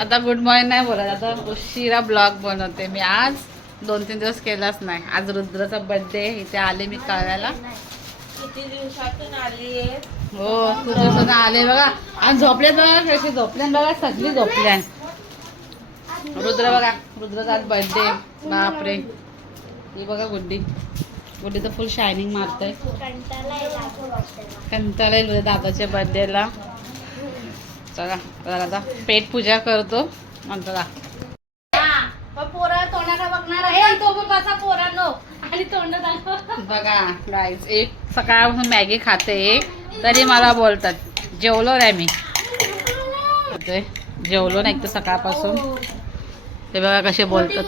आता good morning नाही बोलत आता उशिरा ब्लॉग बनवते. मी आज दोन तीन दिवस केलाच नाही. आज रुद्राचा बर्थडे इथे आले मी कळायला. किती दिवसातून आली हो खूप दिवसात आले बघा. आणि झोपल्यात बघा कशी झोपल्यान बघा सगळी झोपल्यान रुद्र बघा रुद्राचा आज बर्थडे बापरे. ही बघा गुड्डी. गुड्डी तर फुल शायनिंग मारतंय. कंटाळा येईल दादाच्या बर्थडेला चला चला आता पेट पूजा करतो. जा. पोरा तोंडाला बघणार आहे तो पोरांनो. आणि बघा गाईज एक सकाळपासून मॅगी खाते. तरी मला बोलतात जेवलो नाही मी. ते जेवलो नाही एक तर सकाळपासून? ते बघा कसे बोलतात.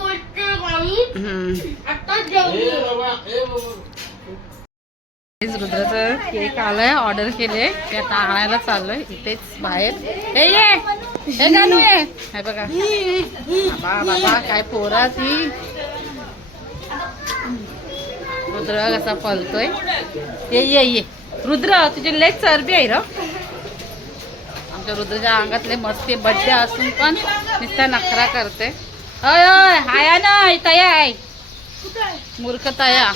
हम्म. रुद्राचं केक आलंय ऑर्डर केले. ते आता आणायला चाललोय इथेच बाहेर. हे ये! हे ये! हे बघा. बाबा बाबा काय पोरा ती रुद्र कसा पलतोय. ये ये ये. रुद्र तुझी लेग चरबी आहे र. आमच्या रुद्रच्या अंगातले मस्ती बड्डे असून पण नुसता नखरा करते. अय अय हाया ना तया आहे मूर्ख तया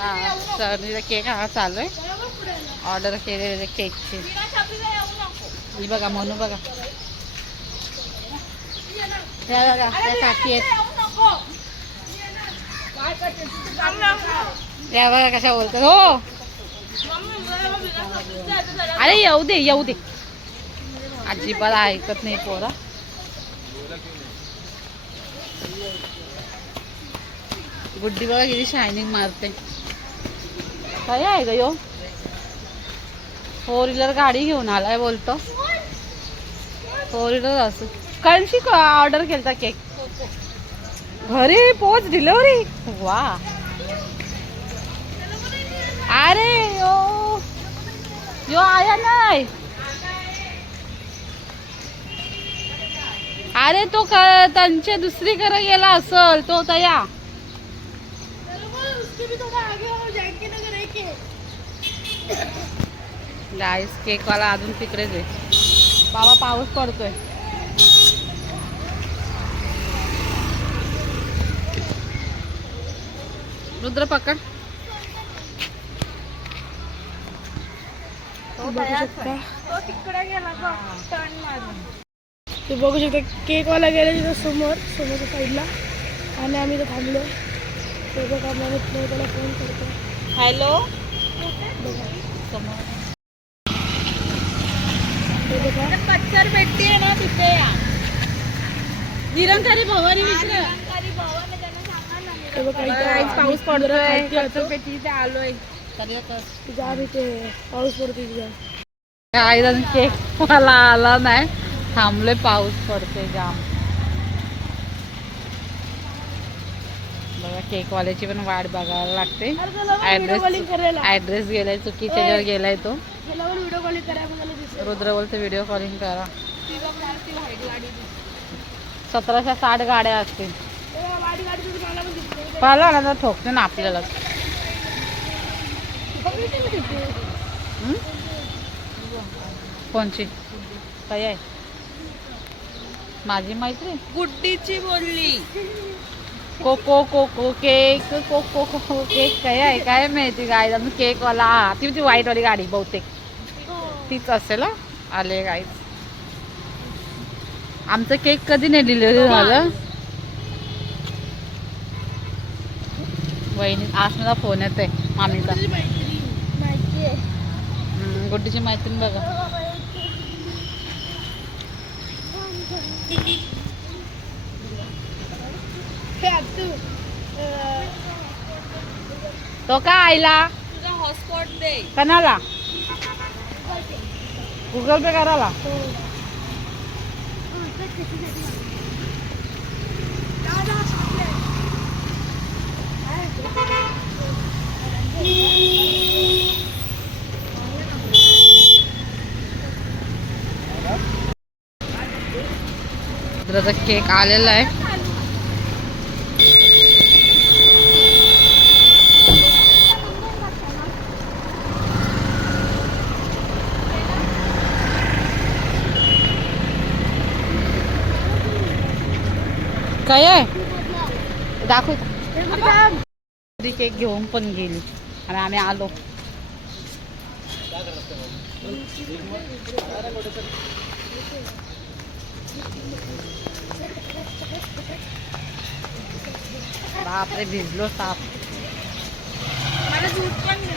हां चरबीचा केक हा चालू आहे. ऑर्डर केलेले केकची. ही बघा म्हणू बघा. त्या बघा त्या काकी आहेत. त्या बघा कशा बोलतात. हो. अरे येऊ दे येऊ दे. अजिबात ऐकत नाही पोरा. गुड्डी बघा किती शायनिंग मारते. काय आहे ग यो. फोर व्हीलर गाडी घेऊन आलाय बोलतो. फोर व्हीलर असं कळशी ऑर्डर केलता केक घरी पोच डिलिव्हरी वा. अरे यो. यो आया नाही. अरे तो क- त्यांच्या दुसरीकडे गेला असल तो तया. गाईस केकवाला अजून तिकडेच आहे बाबा पाऊस पडतोय. रुद्र पकड. ते बघू शकता. केकवाला गेले तिथं समोर समोरच्या साईडला आणि आम्ही इथं थांबलो ते बघा त्याला फोन करतो हॅलो बघा पत्तर भेटते ना तिथे या. निरंकारी भवानी मिश्र पाऊस पडतोय. आलोय. तिथं ते पाऊस पडतो तिथं काय जण केक मला आला नाही. थांबलोय पाऊस पडते जाम. केकवाल्याची पण वाट बघायला लागते. करायला. ऍड्रेस गेलाय चुकीच्या ह्याच्यावर गेलाय तो. रुद्र बोलते व्हिडिओ कॉलिंग करा. सतराशे साठ गाड्या असतील. पाहिलं ना तर ठोकते ना आपल्याला. हं? कोणची? काय आहे. माझी मैत्री? गुड्डीची बोलली. Cocoa cocoa cake cocoa cocoa cake काय आहे काय माहिती काय अजून केक वाला हा ती ती व्हाईट वाली गाडी बहुतेक. तीच असेल. आले गाईज आमचं केक कधी नाही डिलिव्हरी झालं. वहिनी आज मला फोन येतोय मामीचा. गुड्डीची मैत्रीण. बघा. तू का आईला? तुझा हॉटस्पॉट दे. कणाला गुगल पे कराला केक आलेला आहे. काय आहे? दाखव. केक घेऊन पण गेली. आणि आम्ही आलो. बापरे भिजलो साप. मला दूध पण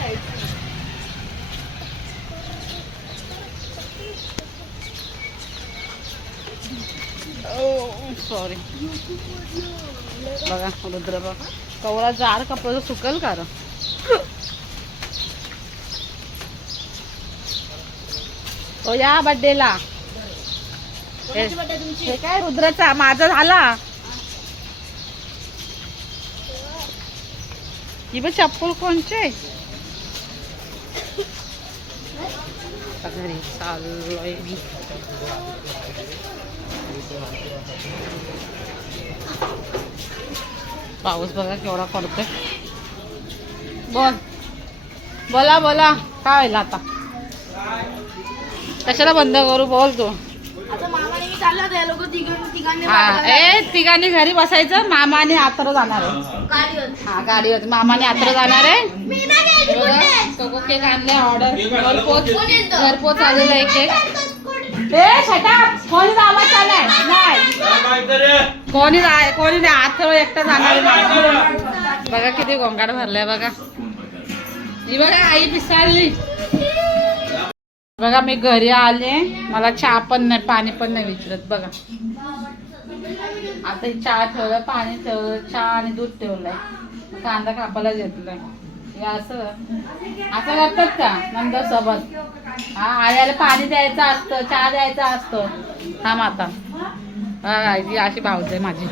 सॉरी बघा रुद्र बघा. कवरा जार कपडा सुकल का तो या बड्डेला. हे काय रुद्राचा? माझा झाला. ही बघ चप्पल कोणचे? घरी चाललोय मी. पाऊस बघा केवढा पडतोय. बोल. बोला बोला. काय होईल आता? कशाला बंद करू? बोल तू. आता मामाने मी चालला त्या लोक तिघांनी हा ए तिघांनी घरी बसायचं मामाने आत्र जाणार आहे. हा गाडीवर मामाने आत्र जाणार आहे. कोको ऑर्डर घरपोच घरपोच आलेला आहे केक ए कोणी आवाज नाही. कोणी नाही कोणी नाही. आत्र एकटा जाणार. बघा किती गोंगाट भरलाय बघा. ही बघा आई पिसाळली. बघा मी घरी आले. मला चहा पण नाही पाणी पण नाही विचारत बघा. आता हे चहा ठेवलं पाणी ठेवलं चहा आणि दूध ठेवलंय. कांदा कापायला घेतलाय. हे असं. असं करतात का? नंतर सोबत. हा आल्याला पाणी द्यायचं असतं चहा द्यायचा असतो. हा माता हा अशी भावच आहे माझी.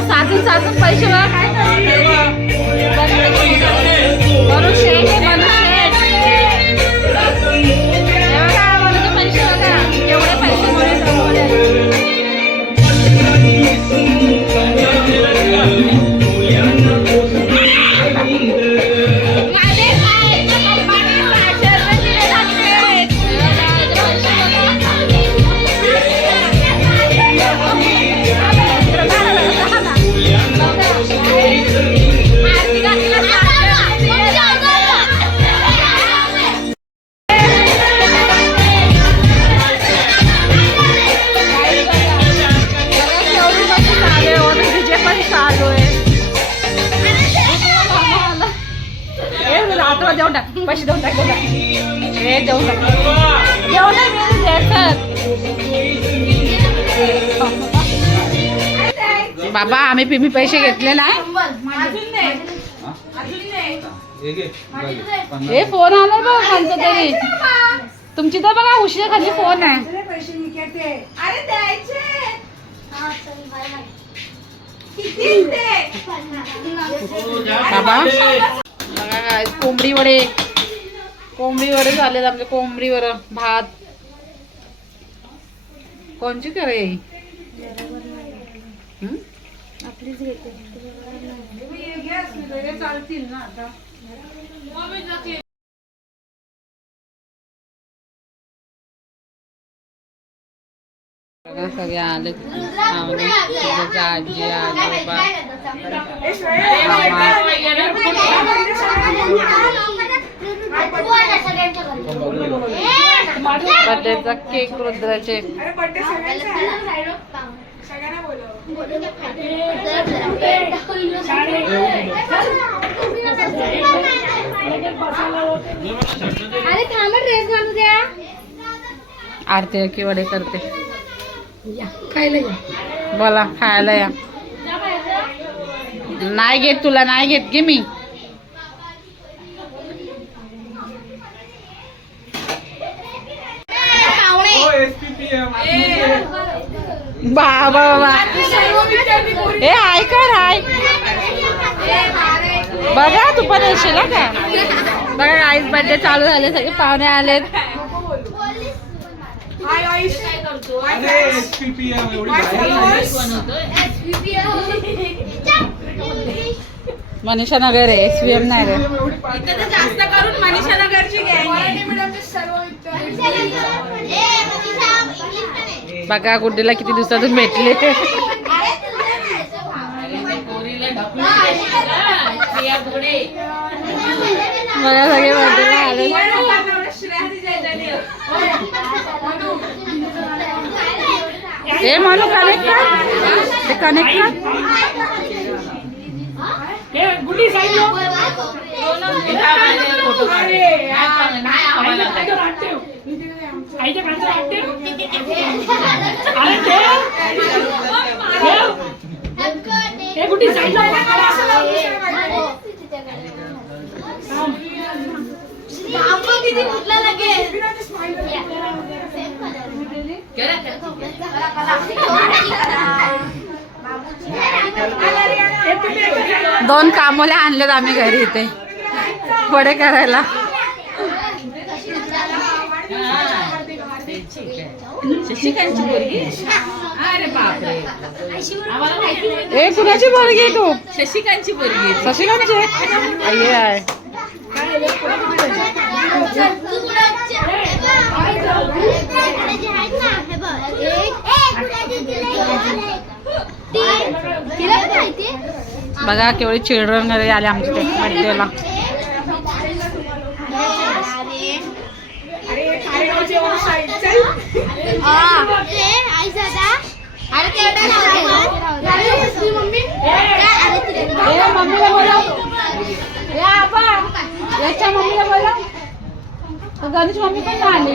भेटले म्हणून पैसे बघा काय तुला आठवण देऊन टाक. पैसे देऊन टाक, देऊन टाक. ए, देऊन टाक. देऊन टाक, मी देतात. बाबा आम्ही पिमी पैसे घेतले नाही हे फ़ोन आला बघ कोणता तरी तुमची तर बघा उशिरा खाली फ़ोन आहे अरे द्यायचे बाबा बघा काय कोंबडी वडे कोंबडी वडे झाले आपले कोंबडी वर भात. कोणची करे येई हं? आपलीच घेते. चालतील ना आता. बघा सगळे आले पाहुणे आजी आजोबा. बर्थडेचा केक रुद्राचे. अरे थांब ड्रेस घालू द्या आरती की करते. या. खायला या. बोला खायला या. नाही घेत तुला नाही घेत गे मी. बाबा बाबा ए ऐका हाय बघा तू पण येशील हं का? बघा आईस बर्थडे चालू झाले सगळे पाहुणे आलेत. हाय आयुष मनीषा नगर आहे एस व्ही एम नाही रे. जास्त करून मनीषा नगरची बघा गुड्डीला किती दिवसातून भेटले. बघा सगळे बर्थडेला आले. ए म्हणू कनेक्ट कर ते कनेक्ट कर किती फुटला लागेल दोन कामोले आणलेत आम्ही घरी इथे. वडे करायला. ए कुणाची पोरगी तू? शशिकांतची पोरगी शशिकांतची? आई आहे बघा केवढे चिल्ड्रन घरी आले आमच्या ते बर्थडेला मम्मीला बोला गणेश मम्मी पण आली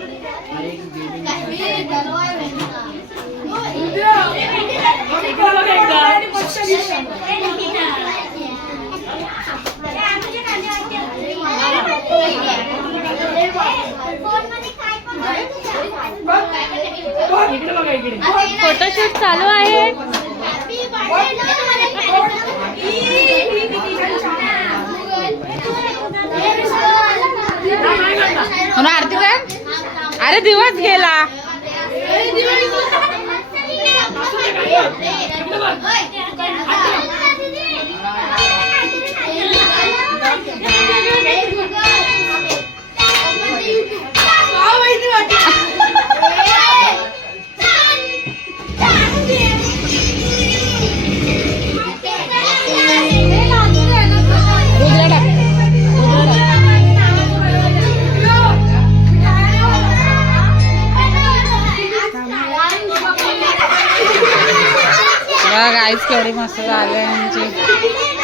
फोटोशूट चालू आहे. आरती अरे दिवस गेला. Let's go. बघ आईच केवढी मस्त झाली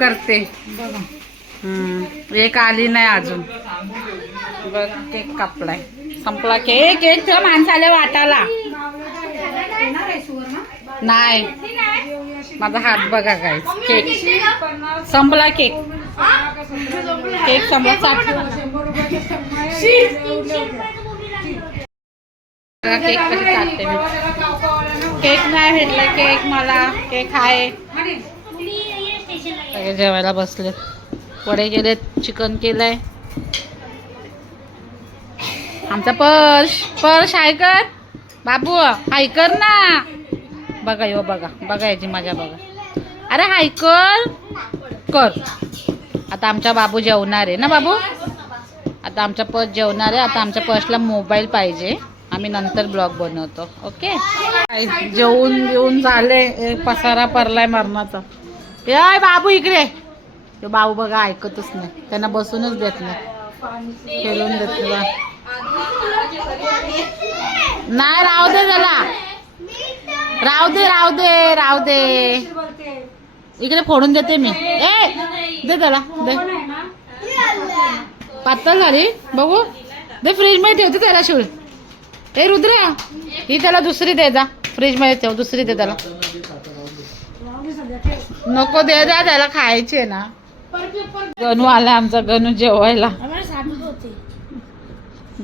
करते. एक आली नाही अजून. बघ केक कापलाय. संपला केक एक तुला माणसाला वाटाला नाही. माझा हात बघा काय केक. संपला केक. केक संपला. केक कधी चालते मी. केक नाही भेटला केक मला. केक आहे. सगळे जेवायला बसले वडे केलेत चिकन केलंय. आमचा पर्श पर्श हाय बाबू हाय कर ना. बघा यो बघा. बघा याची मजा बघा. अरे हाय कर. कर आता आमचा बाबू जेवणार आहे ना बाबू? आता आमचा पर्स जेवणार आहे. आता आमच्या पर्सला मोबाईल पाहिजे. आम्ही नंतर ब्लॉग बनवतो. ओके? जेवून जेवून झाले. पसारा पडलाय मरणाचा. ए बाबू इकडे. तो बाबू बघा ऐकतच नाही. त्यांना बसूनच देत नाही. खेळून देत नाही नाही राहू दे त्याला. राहू दे राहू दे राहू दे. इकडे फोडून देते मी. ए दे त्याला दे. पातळ झाली. बघू. दे फ्रीजमध्ये ठेवते त्याला शिवळ ए रुद्र ही त्याला दुसरी दे जा. फ्रीजमध्ये ठेव दुसरी दे त्याला. नको दे जा त्याला खायची ना. गणू आला आमचा गणू जेवायला.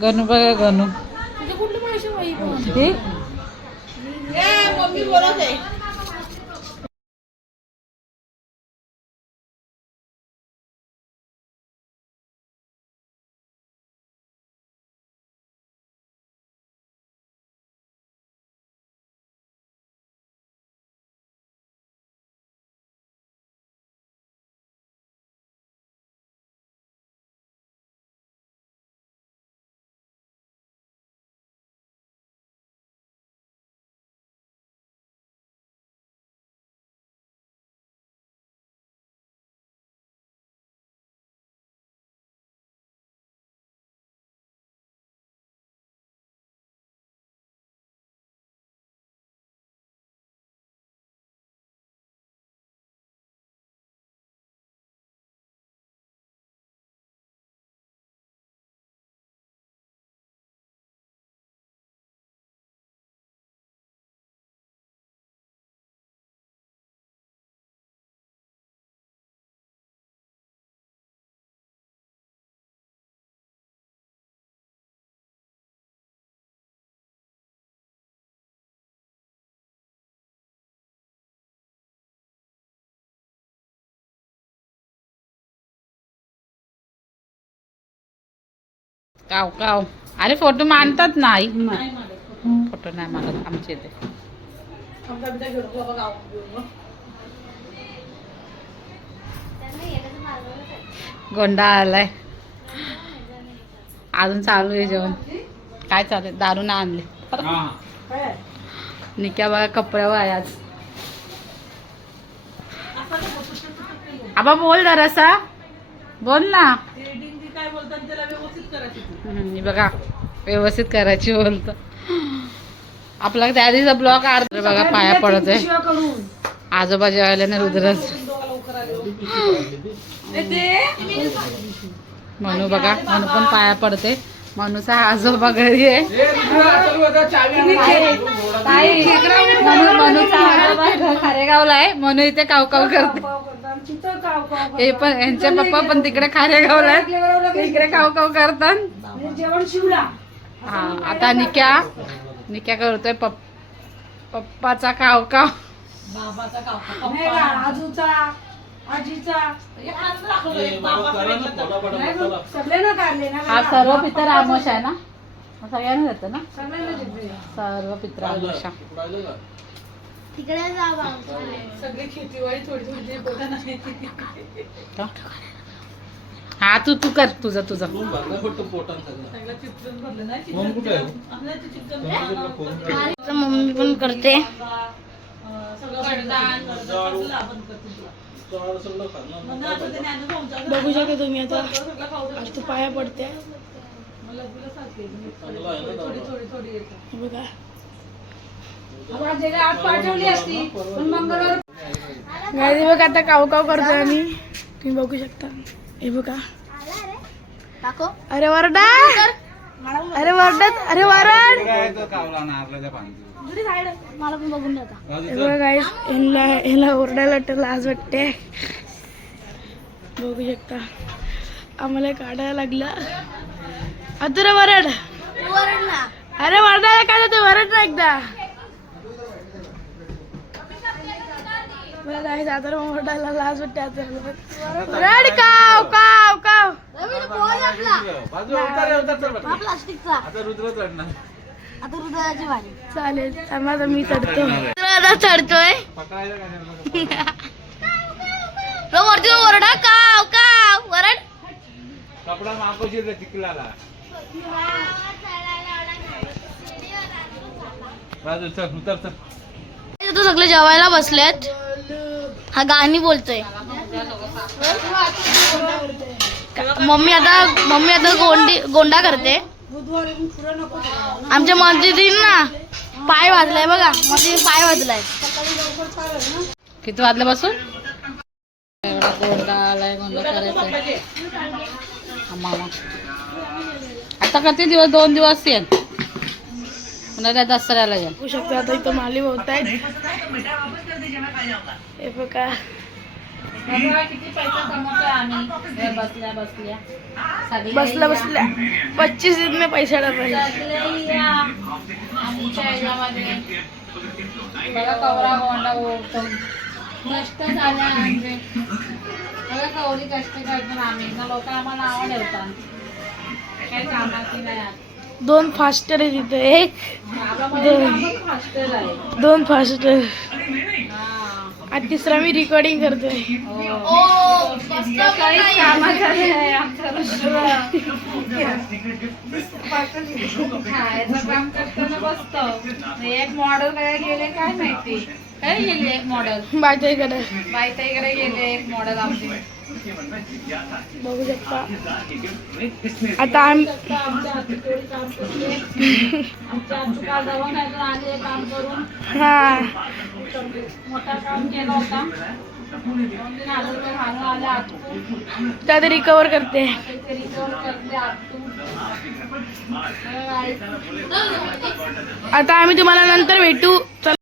गणू बघा गणू. काव काव. अरे फोटो मानतात नाही फोटो नाही मानत आमचे ते. गोंडा आलाय. अजून चालू आहे जेवण. काय चालू आहे? दारू ना आणले. निक्या बघा कपड्यावर आहे आज आबा बोल जरासा. बोल ना. हम्म, हे बघा व्यवस्थित करायची बोलत. आपला त्या दिवसा ब्लॉक अर्ध बघा पाया पडत आहे आजोबा जेवायला नाही रुद्रच म्हणू बघा म्हणू पण पाया पडते म्हणूचा आजोबा घरी आहे. म्हणू आजोबा घ- खारेगावला आहे. म्हणू इथे कावकाव करते हे पण यांचे पप्पा पण तिकडे खारेगावला आहेत. इकडे कावकाव करतात. जेवण शिवला. हा आता निक्या निक्या करतोय पप पप्पाचा आजूचा आजीचा. काढले ना हा सर्व पितर आमोश आहे ना? हा सगळ्यांना देतं ना. सर्व पित्र आमोशा. सगळी खेतीवाडी थोडी थोडी? हा तू तू कर तुझं तुझं. मम्मी पण करते. बघू शकता तुम्ही आता. तू पाया पडते. हे बघा. आज पाठवली असती पण मंगळवार गाडी बघा आता काव काव करतोय आम्ही. तुम्ही बघू शकता. हे बघा. अरे वरडा! अरे वरडत अरे वरड! गाईस ह्याला ओरडायला तर लाज वाटते. बघू शकता. आम्हाला काढायला लागलं. अतुरा वरड. अरे वरडायला काय जातं वरड ना एकदा. बघा गाईस आता ओरडायला लाज वाटते आता. वरड काव काव काव. रवी बॉल आपला. हा प्लास्टिकचा आता हृदयाची वारी. चालेल थांबा आता मी चढतो. आता चढतोय. तो वरती तो वरडा काव काव. वरड. कपडा चिखलाला. राजू चल उतर चल. तो सगळे जेवायला बसलेत. हा गाणी बोलतोय. मम्मी आता मम्मी आता गोंडी गोंडा करते. आमच्या मस्जिदीत ना पाय वाजलाय बघा मस्जिदीत पाय वाजलाय. किती वाजल्यापासून गोंडा आलाय गोंडा करायचा मामा. आता किती दिवस दोन दिवस येईल पुन्हा त्या दसऱ्याला येईल शकता आता इथं माली होत आहेत. हे बघा. बसल्या बसल्या. पच्चीस दिन पैसा कष्ट झाले आमचे. बघा कवरी कष्ट करतो आम्ही. ना लोक आम्हाला काही कामाची नाही. दोन फास्टर आहे तिथे एक मध्ये फास्टर आहे दोन फास्टर. हा. आणि तिसरा मी रेकॉर्डिंग करतोय हो. एक मॉडेल काय गेले काय माहिती? काय गेली एक मॉडेल इकडे बायताईकडे गेले एक मॉडेल आमची. बघू शकता. आता करून हा. त्यात रिकवर करते. आता आम्ही तुम्हाला नंतर भेटू. चला.